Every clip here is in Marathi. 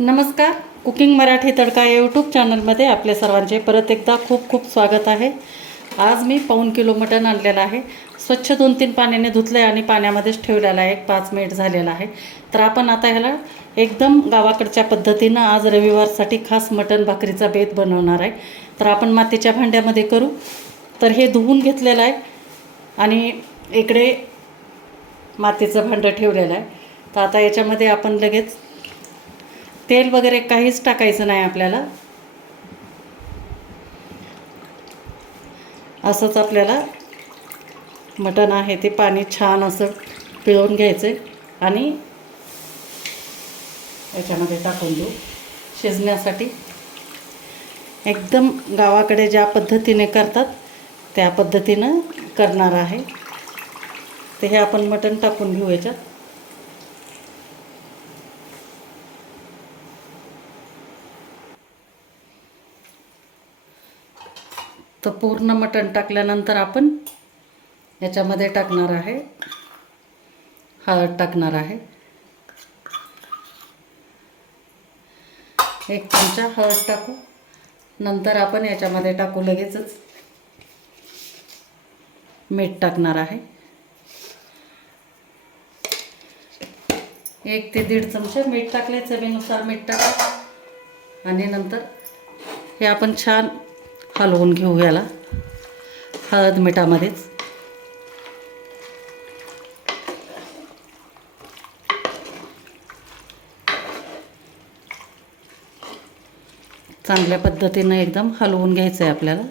नमस्कार. कुकिंग मराठी तडका या यूट्यूब चॅनलमध्ये आपल्या सर्वांचे परत एकदा खूप खूप स्वागत आहे. आज मी पाऊण किलो मटण आणलेलं आहे. स्वच्छ दोन तीन पाण्याने धुतलं आहे आणि पाण्यामध्येच ठेवलेलं आहे एक पाच मिनिट झालेलं आहे. तर आपण आता ह्याला एकदम गावाकडच्या पद्धतीनं आज रविवारसाठी खास मटण भाकरीचा बेत बनवणार आहे. तर आपण मातीच्या भांड्यामध्ये करू. तर हे धुवून घेतलेलं आहे आणि इकडे मातीचं भांडं ठेवलेलं आहे. तर आता याच्यामध्ये आपण लगेच तेल वगैरे काहीच टाकायचं नाही आपल्याला. असंच आपल्याला मटण आहे ते पाणी छान असं पिळून घ्यायचं आहे आणि याच्यामध्ये टाकून देऊ शिजण्यासाठी. एकदम गावाकडे ज्या पद्धतीने करतात त्या पद्धतीनं करणार आहे. ते हे आपण मटण टाकून घेऊ याच्यात. तर पूर्ण मटण टाकल्यानंतर आपण याच्यामध्ये टाकणार आहे. हळद टाकणार आहे. एक चमचा हळद टाकू. नंतर आपण याच्यामध्ये टाकू लगेचच मीठ टाकणार आहे. एक ते दीड चमचे मीठ टाकले चवीनुसार मीठ टाका. आणि नंतर हे आपण छान हलवून घेऊ याला. हळद मिठामध्येच. चांगल्या पद्धतीनं एकदम हलवून घ्यायचं आहे आपल्याला.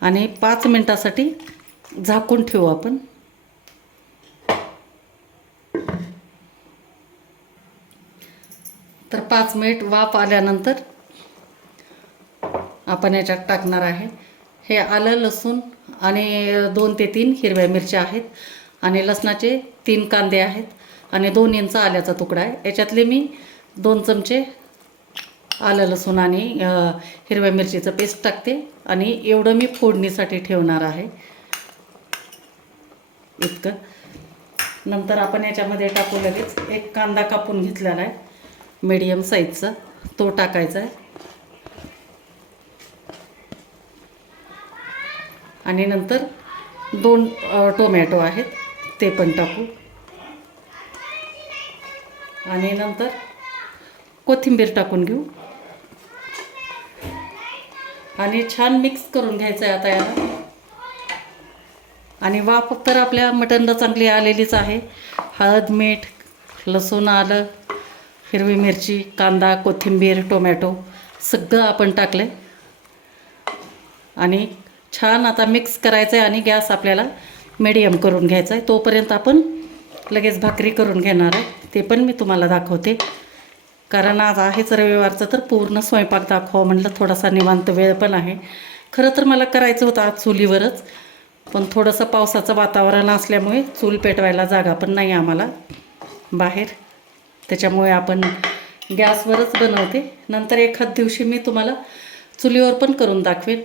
आणि पाच मिनटासाठी झाकून ठेवू आपण. तर पाच मिनिट वाफ आल्यानंतर आपण याच्यात टाकणार आहे. हे आलं लसूण आणि दोन ते तीन हिरव्या मिरच्या आहेत आणि लसणाचे तीन कांदे आहेत आणि दोन इंच आल्याचा तुकडा आहे. याच्यातले मी दोन चमचे आलं लसूण आणि हिरव्या मिरचीचं पेस्ट टाकते आणि एवढं मी फोडणीसाठी ठेवणार आहे. इतकं. नंतर आपण याच्यामध्ये टाकू लगेच एक कांदा कापून घेतलेला आहे. मीडियम साईजचा. तो टाकायचा आहे. आणि नंतर दोन टोमॅटो आहेत ते पण टाकू. आणि नंतर कोथिंबीर टाकून घेऊ. आणि छान मिक्स करून घ्यायचं आहे आता याला. आणि वाफ तर आपल्या मटणला चांगली आलेलीच आहे. हळद मीठ लसूण आलं हिरवी मिरची कांदा कोथिंबीर टोमॅटो सगळं आपण टाकलं आणि छान आता मिक्स करायचं आहे आणि गॅस आपल्याला मिडियम करून घ्यायचा आहे तोपर्यंत आपण लगेच भाकरी करून घेणार आहे. ते पण मी तुम्हाला दाखवते. कारण आज आहेच रविवारचं तर पूर्ण स्वयंपाक दाखवा म्हटलं थोडासा निवांत वेळ पण आहे. खरं तर मला करायचं होतं आज चुलीवरच पण थोडंसं पावसाचं वातावरण असल्यामुळे चूल पेटवायला जागा पण नाही आम्हाला बाहेर. त्याच्यामुळे आपण गॅसवरच बनवते. नंतर एखाद दिवशी मी तुम्हाला चुलीवर पण करून दाखवेन.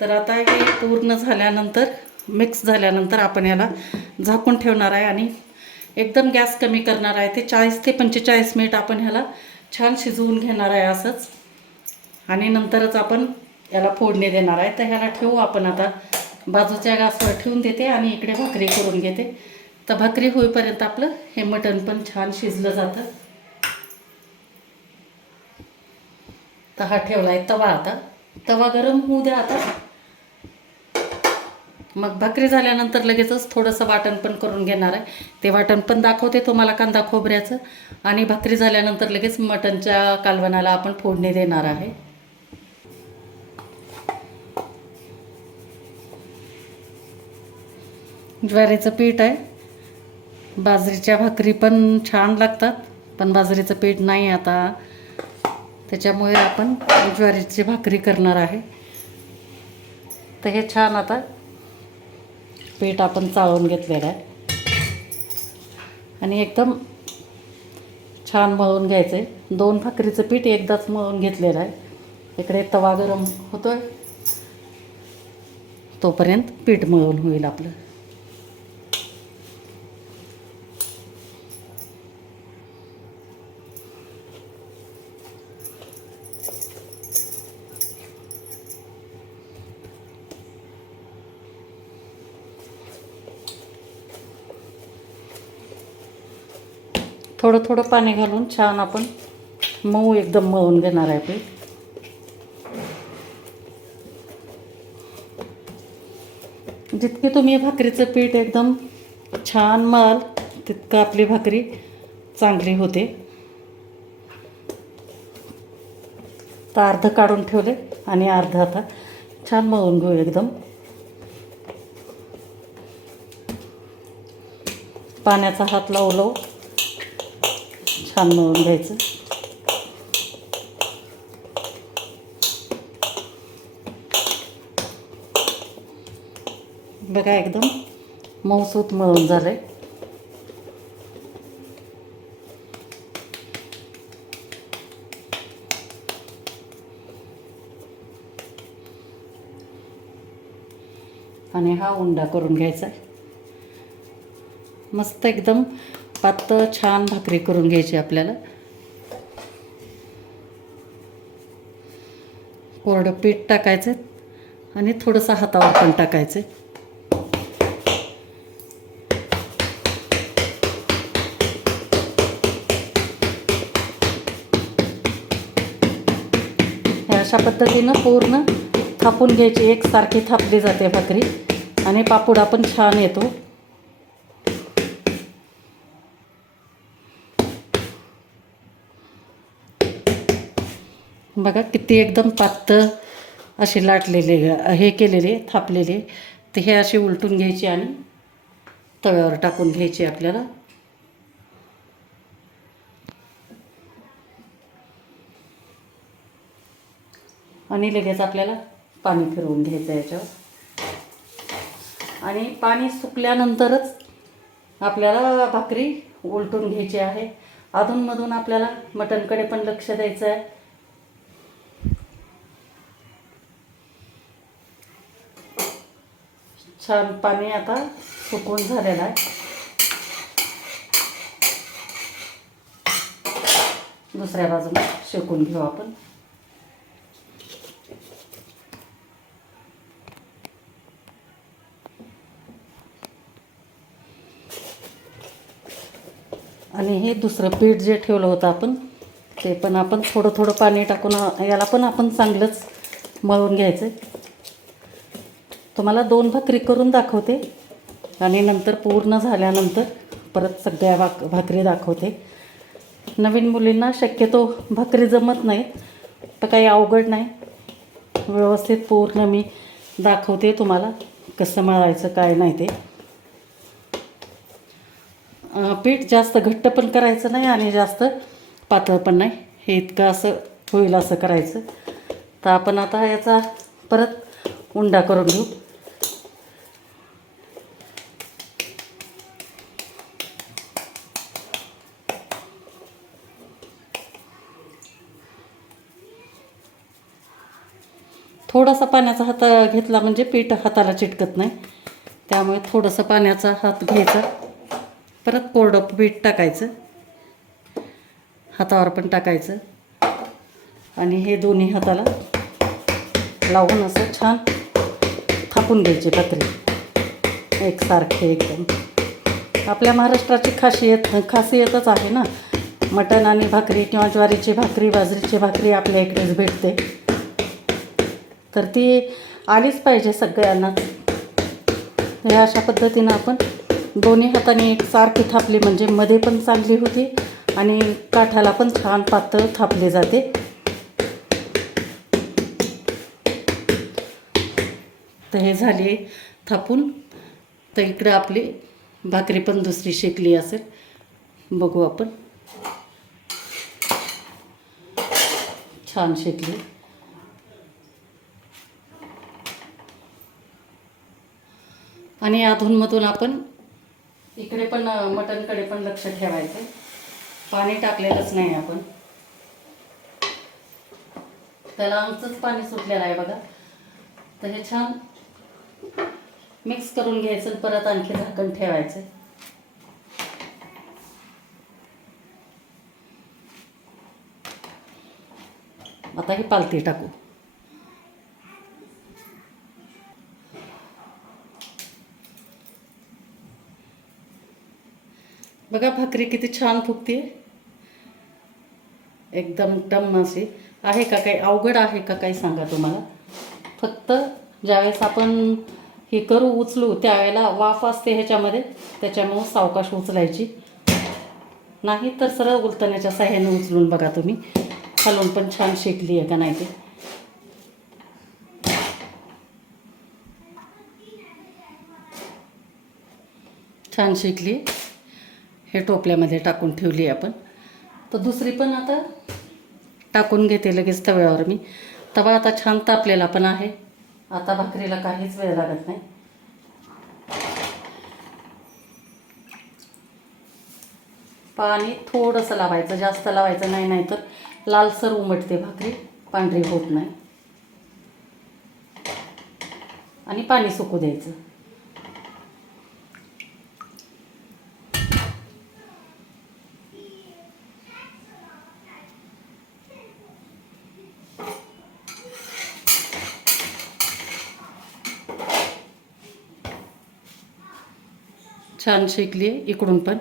तर आता हे पूर्ण झाल्यानंतर मिक्स झाल्यानंतर आपण याला झाकून ठेवणार आहे आणि एकदम गॅस कमी करणार आहे. ते चाळीस ते पंचेचाळीस मिनिट आपण ह्याला छान शिजवून घेणार आहे असंच. आणि नंतरच आपण याला फोडणी देणार आहे. तर ह्याला ठेवू आपण आता. बाजूच्या गॅसवर ठेवून देते आणि इकडे भाकरी करून घेते. तर भाकरी होईपर्यंत आपलं हे मटण पण छान शिजलं जातं. तर हा ठेवला आहे तवा आता. तवा गरम होऊ द्या आता. मग भाकरी झाल्यानंतर लगेचच थोडंसं वाटण पण करून घेणार आहे. ते वाटण पण दाखवते तुम्हाला कांदा खोबऱ्याचं. आणि भाकरी झाल्यानंतर लगेच मटणच्या कालवणाला आपण फोडणी देणार आहे. ज्वारीचं पीठ आहे. बाजरीच्या भाकरी पण छान लागतात पण बाजरीचं पीठ नाही आता. त्याच्यामुळे आपण ज्वारीची भाकरी करणार आहे. तर हे छान आता पीठ आपण चाळून घेतलेलं आहे. आणि एकदम छान मळून घ्यायचं आहे दोन भाकरीचं पीठ एकदाच मळून घेतलेलं आहे. इकडे तवा गरम होतो आहे तोपर्यंत पीठ मळून होईल आपलं. थोडं थोडं पाणी घालून छान आपण मऊ एकदम मळून घेणार आहे पीठ. जितके तुम्ही भाकरीचं पीठ एकदम छान मळाल तितकं आपली भाकरी चांगली होते. तर अर्ध काढून ठेवले आणि अर्ध आता छान मळून घेऊ एकदम. पाण्याचा हात लावलो छान मळून घ्यायचं. बघा एकदम मऊसूत मळून झालं आहे आणि हा उंडा करून घ्यायचा. मस्त एकदम पातळ छान भाकरी करून घ्यायची आपल्याला. कोरडं पीठ टाकायचं आणि थोडंसं हातावर पण टाकायचं. अशा पद्धतीनं पूर्ण थापून घ्यायची. एकसारखी थापली जाते भाकरी आणि पापुडा पण छान येतो. बघा किती एकदम पातळ असे लाटलेले हे केलेले थापलेले. तर हे असे उलटून घ्यायचे आणि तव्यावर टाकून घ्यायचे आपल्याला. आणि लगेच आपल्याला पाणी फिरवून घ्यायचं आहे याच्यावर. आणि पाणी सुकल्यानंतरच आपल्याला भाकरी उलटून घ्यायची आहे. अधूनमधून आपल्याला मटणकडे पण लक्ष द्यायचं आहे. छान पाणी आता सुकून झालेलं आहे. दुसऱ्या बाजूला शेकून घेऊ आपण. आणि हे दुसरं पीठ जे ठेवलं होतं आपण ते पण आपण थोडं थोडं पाणी टाकून याला पण आपण चांगलंच मळून घ्यायचं तुम्हाला दोन भाकरी करून दाखवते आणि नंतर पूर्ण झाल्यानंतर परत सगळ्या भाक भाकरी दाखवते. नवीन मुलींना शक्यतो भाकरी जमत नाही तर काही अवघड नाही. व्यवस्थित पूर्ण मी दाखवते तुम्हाला कसं मळायचं काय नाही ते. पीठ जास्त घट्ट पण करायचं नाही आणि जास्त पातळ पण नाही. हे इतकं असं होईल असं करायचं. तर आपण आता याचा परत उंडा करून घेऊ. थोडासा पाण्याचा हात घेतला म्हणजे पीठ हाताला चिटकत नाही. त्यामुळे थोडंसं पाण्याचा हात घ्यायचा. परत कोरडं पीठ टाकायचं. हातावर पण टाकायचं. आणि हे दोन्ही हाताला लावून असं छान थापून घ्यायची भाकरी एकसारखे एकदम. आपल्या महाराष्ट्राची खासियत खासियतच आहे ना. मटण आणि भाकरी किंवा ज्वारीची भाकरी बाजरीची भाकरी आपल्या इकडेच भेटते. तर ती आलीच पाहिजे सगळ्यांनाच या अशा पद्धतीनं आपण दोन्ही हाताने एक सारखी थापली म्हणजे मध्ये पण चांगली होती आणि काठाला पण छान पातळ थापले जाते. तर हे झाले थापून. तर इकडं आपली भाकरी पण दुसरी शेकली असेल. बघू आपण. छान शेकली. आणि अधूनमधून आपण इकडे पण मटनकडे मटणकडे पण लक्ष ठेवायचं. पाणी टाकलेलंच नाही आपण. त्याला आमचंच पाणी सुटलेलं आहे बघा. तर हे छान मिक्स करून घ्यायचं परत आणखी झाकण ठेवायचं. आता ही पालती टाकू. बघा भाकरी किती छान फुगते एकदम टम अशी. आहे का काही अवघड आहे का काही सांगा तुम्हाला? फक्त ज्यावेळेस आपण हे करू उचलू त्यावेळेला वाफ असते ह्याच्यामध्ये त्याच्यामुळं सावकाश उचलायची. नाही तर सरळ उलतण्याच्या साह्याने उचलून बघा तुम्ही. खालून पण छान शेकली आहे का नाही ते. छान शेकली. हे टोपल्यामध्ये टाकून ठेवली आपण. तर दुसरी पण आता टाकून घेते लगेच तव्यावर मी. तवा आता छान तापलेला पण आहे. आता भाकरीला काहीच वेळ लागत नाही. पाणी थोडंसं लावायचं जास्त लावायचं नाही नाही तर लालसर उमटते भाकरी. पांढरी होत नाही. आणि पाणी सुकू द्यायचं. छान शिकली आहे इकडून पण.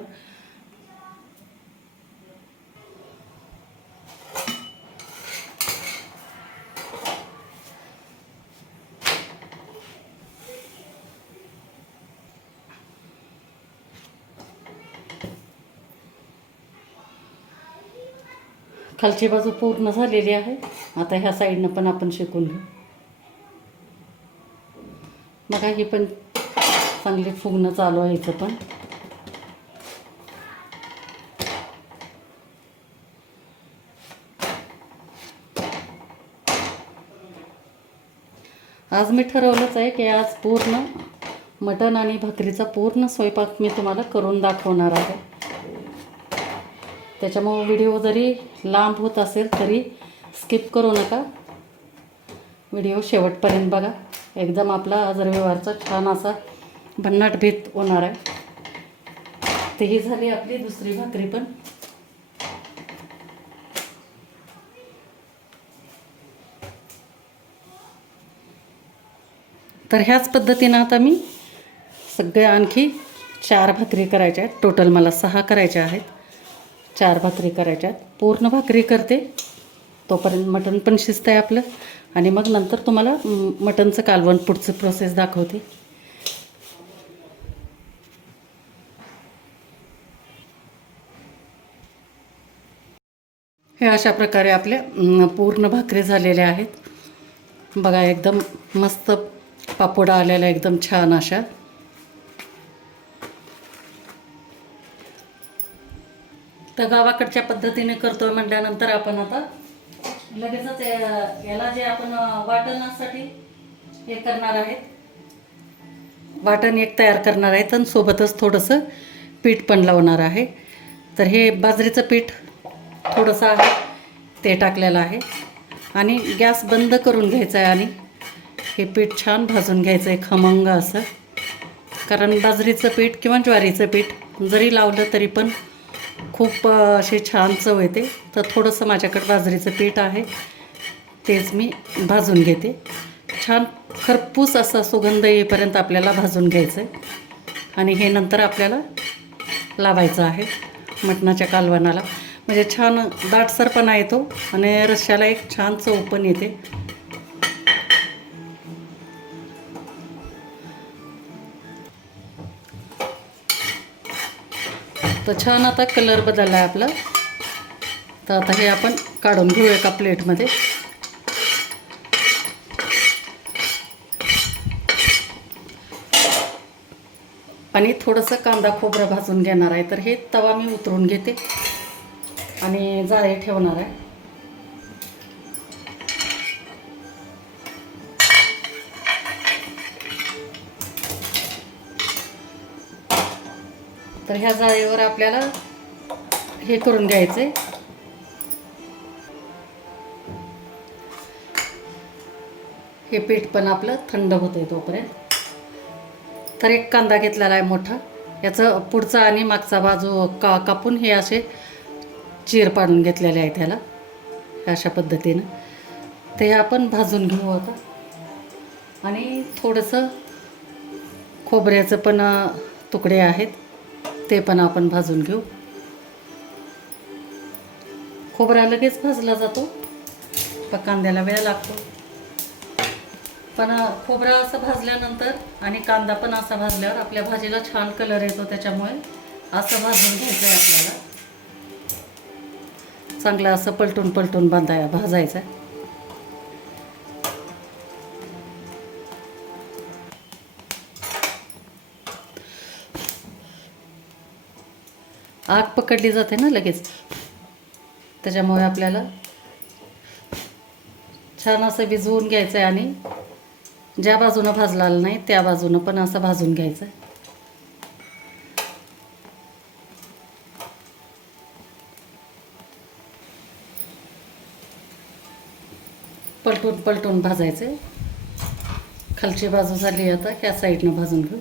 खालची बाजू पूर्ण झालेली आहे. आता ह्या साईडनं पण आपण शिकून घेऊ. मग ही पण चांगली फुगणं चालू आहे इथं पण. आज मी ठरवलंच आहे की आज पूर्ण मटण आणि भाकरीचा पूर्ण स्वयंपाक मी तुम्हाला करून दाखवणार आहे. त्याच्यामुळं व्हिडिओ जरी लांब होत असेल तरी स्किप करू नका. व्हिडिओ शेवटपर्यंत बघा. एकदम आपला आज रविवारचा छान असा भन्नाट भीत होणार आहे. ते ही झाली आपली दुसरी भाकरी पण. तर ह्याच पद्धतीनं आता मी सगळ्या आणखी चार भाकरी करायच्या आहेत. टोटल मला सहा करायच्या आहेत. चार भाकरी करायच्या आहेत. पूर्ण भाकरी करते. तोपर्यंत मटण पण शिजतं आहे आपलं. आणि मग नंतर तुम्हाला मटणचं कालवण पुढचं प्रोसेस दाखवते. हे अशा प्रकारे आपले पूर्ण भाकरी झालेल्या आहेत. बघा एकदम मस्त पापोडा आलेला एकदम छान अशा. तर गावाकडच्या पद्धतीने करतोय म्हटल्यानंतर आपण आता लगेचच या- याला जे आपण वाटणासाठी हे करणार आहेत वाटण एक तयार करणार आहेत आणि सोबतच थोडंसं पीठ पण लावणार आहे. तर हे बाजरीचं पीठ थोडंसं आहे ते टाकलेलं आहे. आणि गॅस बंद करून घ्यायचा आहे आणि हे पीठ छान भाजून घ्यायचं आहे खमंग असं. कारण बाजरीचं पीठ किंवा ज्वारीचं पीठ जरी लावलं तरी पण खूप अशी छान चव येते. तर थोडंसं माझ्याकडे बाजरीचं पीठ आहे तेच मी भाजून घेते. छान खरपूस असा सुगंध येईपर्यंत आपल्याला भाजून घ्यायचं आहे. आणि हे नंतर आपल्याला लावायचं आहे मटणाच्या कालवणाला. म्हणजे छान दाटसरपणा येतो आणि रश्श्याला एक छान चव पण येते. तर छान आता कलर बदलला आहे आपला. तर आता हे आपण काढून घेऊ एका प्लेटमध्ये. आणि थोडंसं कांदा खोबरं भाजून घेणार आहे. तर हे तवा मी उतरून घेते. आणि जाळे ठेवणार आहे. तर ह्या जाळीवर आपल्याला हे करून घ्यायचं आहे हे पीठ पण आपलं थंड होतं आहे तोपर्यंत. तर एक कांदा घेतलेला आहे मोठा. याचं पुढचा आणि मागचा बाजू का कापून हे असे चीर पाडून घेतलेले आहे त्याला अशा पद्धतीनं. ते आपण भाजून घेऊ आता. आणि थोडंसं खोबऱ्याचं पण तुकडे आहेत ते पण आपण भाजून घेऊ. खोबरा लगेच भाजला जातो. कांद्याला वेळ लागतो. पण खोबरा असं भाजल्यानंतर आणि कांदा पण असा भाजल्यावर आपल्या भाजीला छान कलर येतो त्याच्यामुळे असं भाजून घ्यायचं आहे आपल्याला. चांगलं असं पलटून पलटून बांधाय भाजायचं. आग पकडली जाते ना लगेच. त्याच्यामुळे आपल्याला छान असं भिजवून घ्यायचं आहे आणि ज्या बाजूनं भाजला आलं नाही त्या बाजूनं पण असं भाजून घ्यायचं पलटून पलटून भाजायचे. खालची बाजू झाली आता ह्या साईडनं भाजून घेऊ.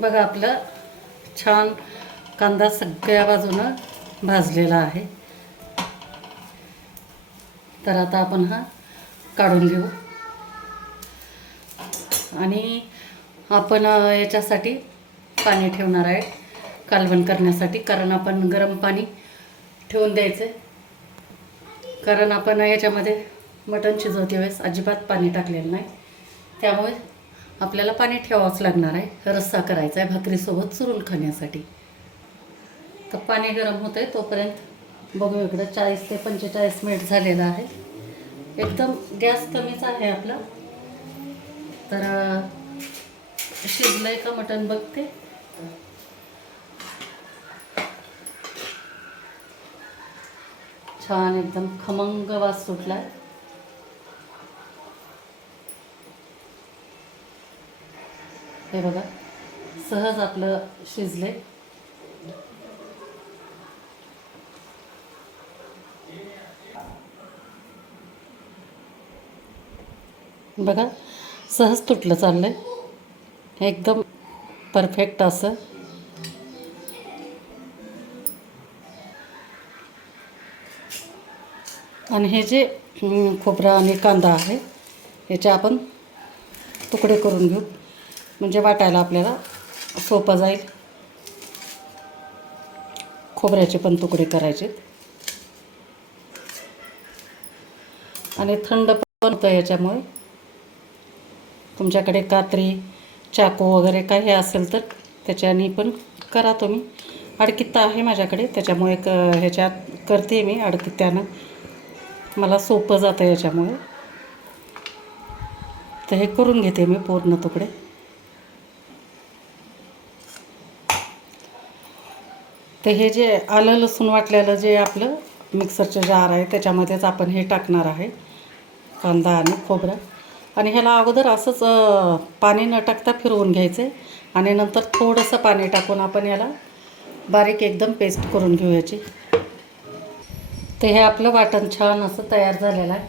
बघा आपलं छान कांदा सगळ्या बाजूनं भाजलेला आहे. तर आता आपण हा काढून घेऊ. आणि आपण याच्यासाठी पाणी ठेवणार आहे कालवण करण्यासाठी कारण आपण गरम पाणी ठेवून द्यायचं कारण आपण याच्यामध्ये मटण शिजवते वेळेस अजिबात पाणी टाकलेलं नाही. त्यामुळे आपल्याला पाणी ठेवावंच लागणार आहे. रस्सा करायचा आहे भाकरीसोबत चुरून खाण्यासाठी. तर पाणी गरम होतं आहे तोपर्यंत बघू इकडं चाळीस ते पंचेचाळीस मिनिट झालेलं आहे. एकदम गॅस कमीच आहे आपला. तर शिजलं आहे का मटण बघते. छान एकदम खमंग वास सुटला हे बघा सहज आपलं शिजले बघा सहज तुटलं चाललंय. एकदम परफेक्ट असं. आणि हे जे खोबरा आणि कांदा आहे याचे आपण तुकडे करून घेऊ. म्हणजे वाटायला आपल्याला सोपं जाईल. खोबऱ्याचे पण तुकडे करायचे. आणि थंड पण होतं याच्यामुळे. तुमच्याकडे कात्री चाकू वगैरे काही असेल तर त्याच्याने पण करा तुम्ही. अडकित्ता आहे माझ्याकडे त्याच्यामुळे क ह्याच्यात करते मी अडकित्त्यानं मला सोपं जातं याच्यामुळे. तर हे करून घेते मी पूर्ण तुकडे. तर हे जे आलं लसूण वाटलेलं जे आपलं मिक्सरचं जार आहे त्याच्यामध्येच आपण हे टाकणार आहे कांदा आणि खोबरं. आणि ह्याला अगोदर असंच पाणी न टाकता फिरवून घ्यायचं आहे आणि नंतर थोडंसं पाणी टाकून आपण याला बारीक एकदम पेस्ट करून घेऊ याची. तर हे आपलं वाटण छान असं तयार झालेलं आहे.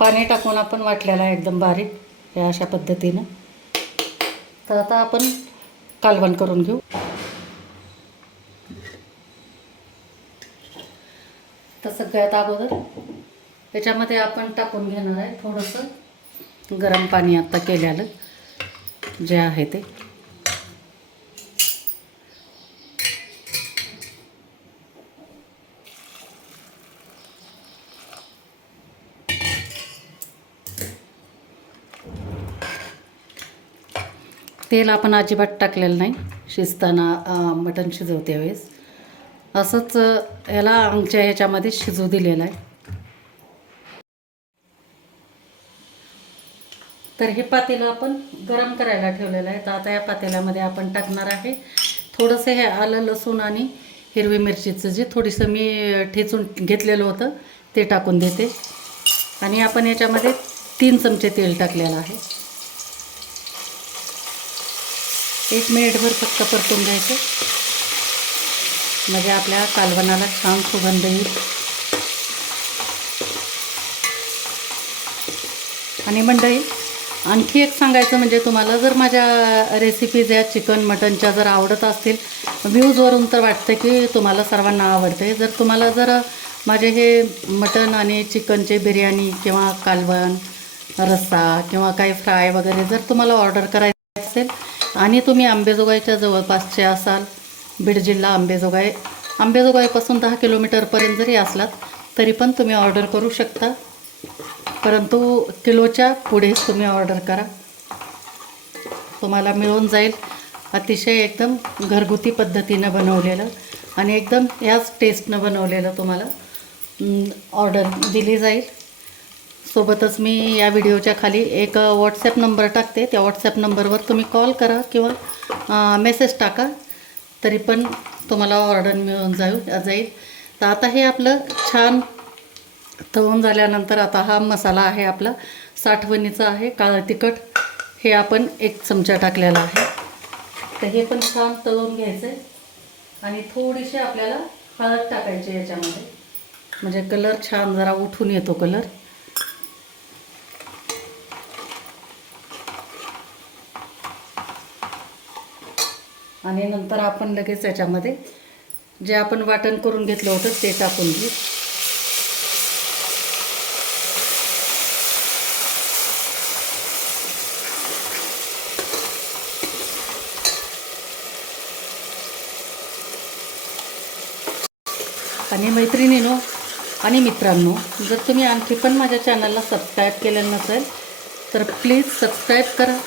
पाणी टाकून आपण वाटलेलं आहे एकदम बारीक हे अशा पद्धतीनं. तर आता आपण कालवण करून घेऊ. तर सगळ्यात अगोदर त्याच्यामध्ये आपण टाकून घेणार आहे थोडंसं गरम पाणी आत्ता केलेलं जे आहे ते. तेल आपण अजिबात टाकलेलं नाही. शिजताना मटण शिजवते वेळेस. असंच याला आमच्या ह्याच्यामध्ये शिजू दिलेलं आहे. तर हे पातेलं आपण गरम करायला ठेवलेलं आहे. तर आता या पातेल्यामध्ये आपण टाकणार आहे थोडंसं हे आलं लसूण आणि हिरवी मिरचीचं जे थोडंसं मी ठेचून घेतलेलं होतं ते टाकून देते. आणि आपण याच्यामध्ये तीन चमचे तेल टाकलेलं आहे. एक मिनिटभर फक्त परतून घ्यायचं. म्हणजे आपल्या कालवणाला छान सुगंध येईल. आणि मंडळी आणखी एक सांगायचं म्हणजे तुम्हाला जर माझ्या रेसिपीज या चिकन मटनच्या जर आवडत असतील व्ह्यूजवरून तर वाटतं की तुम्हाला सर्वांना आवडते. जर तुम्हाला जर माझे हे मटन आणि चिकनचे बिर्याणी किंवा कालवण रस्सा किंवा काही फ्राय वगैरे जर तुम्हाला ऑर्डर करायचं असेल आणि तुम्ही आंबेजोगाईच्या जवळपासचे असाल बीड जिल्हा आंबेजोगाई. आंबेजोगाईपासून दहा किलोमीटरपर्यंत जरी असलात तरी पण तुम्ही ऑर्डर करू शकता. परंतु किलोच्या पुढेच तुम्ही ऑर्डर करा. तुम्हाला मिळून जाईल अतिशय एकदम घरगुती पद्धतीनं बनवलेलं आणि एकदम याच टेस्टनं बनवलेलं तुम्हाला ऑर्डर दिली जाईल. सोबतच मी या व्हिडिओच्या खाली एक व्हॉट्सॲप नंबर टाकते. त्या व्हॉट्सॲप नंबरवर तुम्ही कॉल करा किंवा मेसेज टाका. तरी पण तुम्हाला ऑर्डर मिळून जाऊ जाईल. तर आता हे आपलं छान तळून झाल्यानंतर आता हा मसाला आहे आपला. साठवणीचा आहे काळं तिखट. हे आपण एक चमचा टाकलेला आहे. तर हे पण छान तळून घ्यायचं आहे आणि थोडीशी आपल्याला हळद टाकायची याच्यामध्ये. म्हणजे कलर छान जरा उठून येतो कलर. आणि नंतर आपण लगेच याच्यामध्ये जे आपण वाटण करून घेतलं होतं ते टाकून घेऊ. आणि मैत्रिणीनो आणि मित्रांनो जर तुम्ही आणखी पण माझ्या चॅनलला सबस्क्राईब केलं नसेल तर प्लीज सबस्क्राईब करा.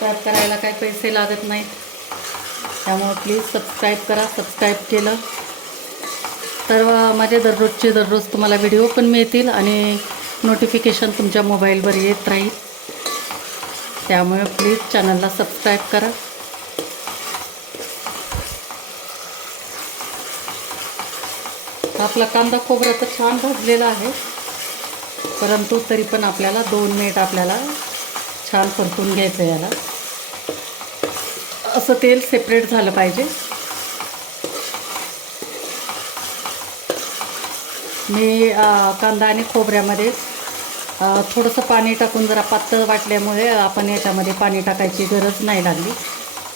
सबस्क्राईब करायला काही पैसे लागत नाहीत. त्यामुळे प्लीज सबस्क्राईब करा सबस्क्राईब केलं. तर माझे दररोजचे दररोज तुम्हाला व्हिडिओ पण मिळतील आणि नोटिफिकेशन तुमच्या मोबाईलवर येत राहील. त्यामुळे प्लीज चॅनलला सबस्क्राईब करा. आपला कांदा खोबरा तर छान भाजलेला आहे. परंतु तरी पण आपल्याला दोन मिनिट आपल्याला छान परतून घ्यायचं याला. असं तेल सेपरेट झालं पाहिजे. मी कांदा आणि खोबऱ्यामध्ये थोडंसं पाणी टाकून जरा पातळ वाटल्यामुळे आपण याच्यामध्ये पाणी टाकायची गरज नाही लागली.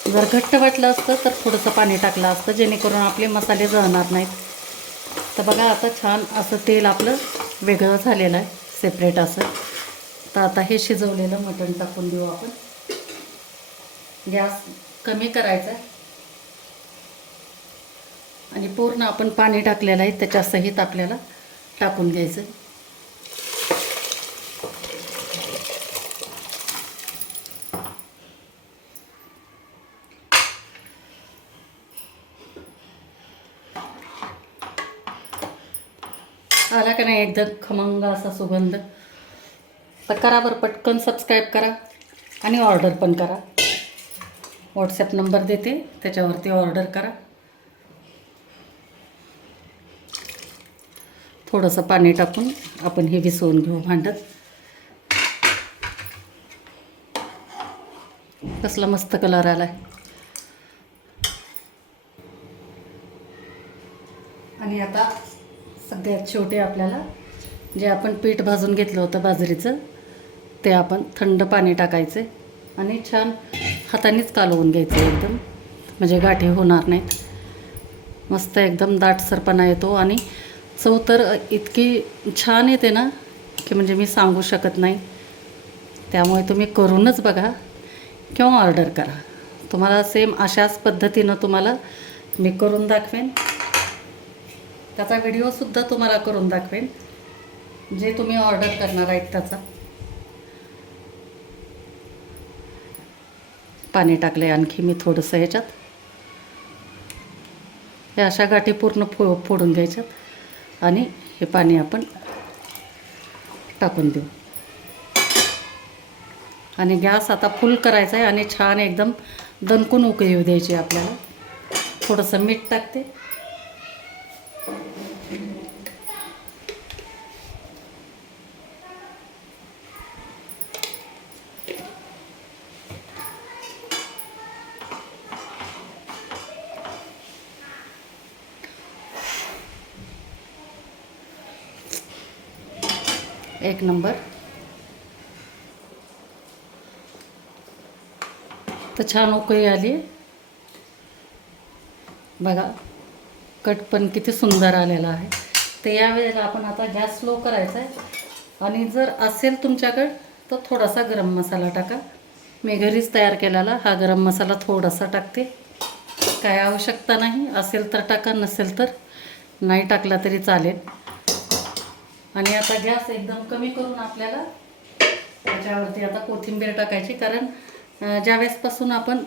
जर घट्ट वाटलं असतं तर थोडंसं पाणी टाकलं असतं जेणेकरून आपले मसाले जळणार नाहीत. तर बघा आता छान असं तेल आपलं वेगळं झालेलं आहे सेपरेट असं. तर आता हे शिजवलेलं मटण टाकून देऊ आपण. गॅस कमी करायचा. आणि पूर्ण आपण पाणी टाकलेलं आहे त्याच्या सहित आपल्याला टाकून घ्यायचं. आला का नाही एकदम खमंग असा सुगंध? तर करा बरं पटकन सबस्क्राईब करा आणि ऑर्डर पण करा. व्हॉट्सॲप नंबर देते त्याच्यावरती ऑर्डर करा. थोडंसं पाणी टाकून आपण हे विसवून घेऊ भांडत कसला मस्त कलर आला आहे आणि आता सगळ्यात शेवटी आपल्याला जे आपण पीठ भाजून घेतलं होतं बाजरीचं ते आपण थंड पाणी टाकायचं आणि छान हातानेच कालवून घ्यायचं एकदम. म्हणजे गाठी होणार नाहीत. मस्त एकदम दाटसरपणा येतो आणि चव तर इतकी छान येते ना की म्हणजे मी सांगू शकत नाही. त्यामुळे तुम्ही करूनच बघा किंवा ऑर्डर करा. तुम्हाला सेम अशाच पद्धतीनं तुम्हाला मी करून दाखवेन. त्याचा व्हिडिओसुद्धा तुम्हाला करून दाखवेन. जे तुम्ही ऑर्डर करणार आहेत त्याचा. पाणी टाकले आणखी मी थोडंसं ह्याच्यात. हे अशा गाठी पूर्ण फो फोडून घ्यायच्यात. आणि हे पाणी आपण टाकून देऊ. आणि गॅस आता फुल करायचा आहे आणि छान एकदम दणकून उकळी येऊ द्यायची आपल्याला. थोडंसं मीठ टाकते. एक नंबर. तर छान उकळी आली. बघा कट पण किती सुंदर आलेला आहे. तर यावेळेला आपण आता गॅस स्लो करायचा आहे. आणि जर असेल तुमच्याकडं तर थोडासा गरम मसाला टाका. मी घरीच तयार केलेला हा गरम मसाला थोडासा टाकते. काय आवश्यकता नाही असेल तर टाका नसेल तर नाही टाकला तरी चालेल. आणि आता गॅस एकदम कमी करून आपल्याला त्याच्यावरती आता कोथिंबीर टाकायची. कारण ज्यावेळेसपासून आपण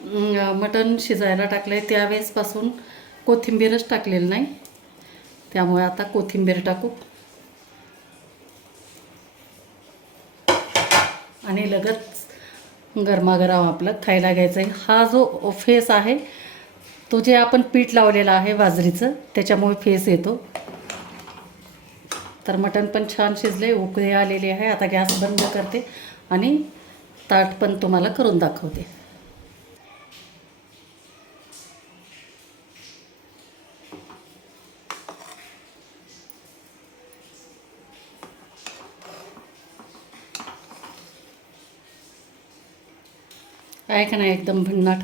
मटण शिजायला टाकलं आहे त्यावेळेसपासून कोथिंबीरच टाकलेलं नाही. त्यामुळे आता कोथिंबीर टाकू. आणि लगत गरमागरम आपलं खायला घ्यायचं आहे हा जो फेस आहे तो जे आपण पीठ लावलेला आहे बाजरीचं त्याच्यामुळे फेस येतो. तर मटण पण छान शिजले उकळे आलेले आहे. आता गॅस बंद करते आणि ताट पण तुम्हाला करून दाखवते. आहे का नाही एकदम भन्नाट?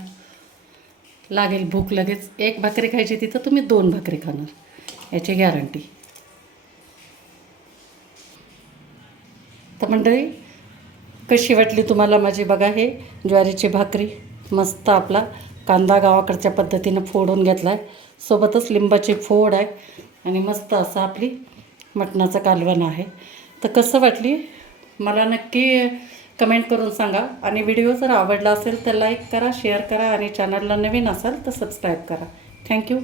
लागेल भूक लगेच. एक भाकरी खायची तिथं तुम्ही दोन भाकरी खाणार. याची गॅरंटी. तर मंडळी कशी वाटली तुम्हाला माझी बघा हे ज्वारीची भाकरी? मस्त आपला कांदा गावाकडच्या पद्धतीनं फोडून घेतला आहे सोबतच लिंबाची फोड आहे आणि मस्त असं आपली मटणाचं कालवण आहे. तर कसं वाटली? मला नक्की कमेंट करून सांगा. आणि व्हिडिओ जर आवडला असेल तर लाईक करा शेअर करा आणि चॅनलला नवीन असाल तर सबस्क्राईब करा. थँक्यू.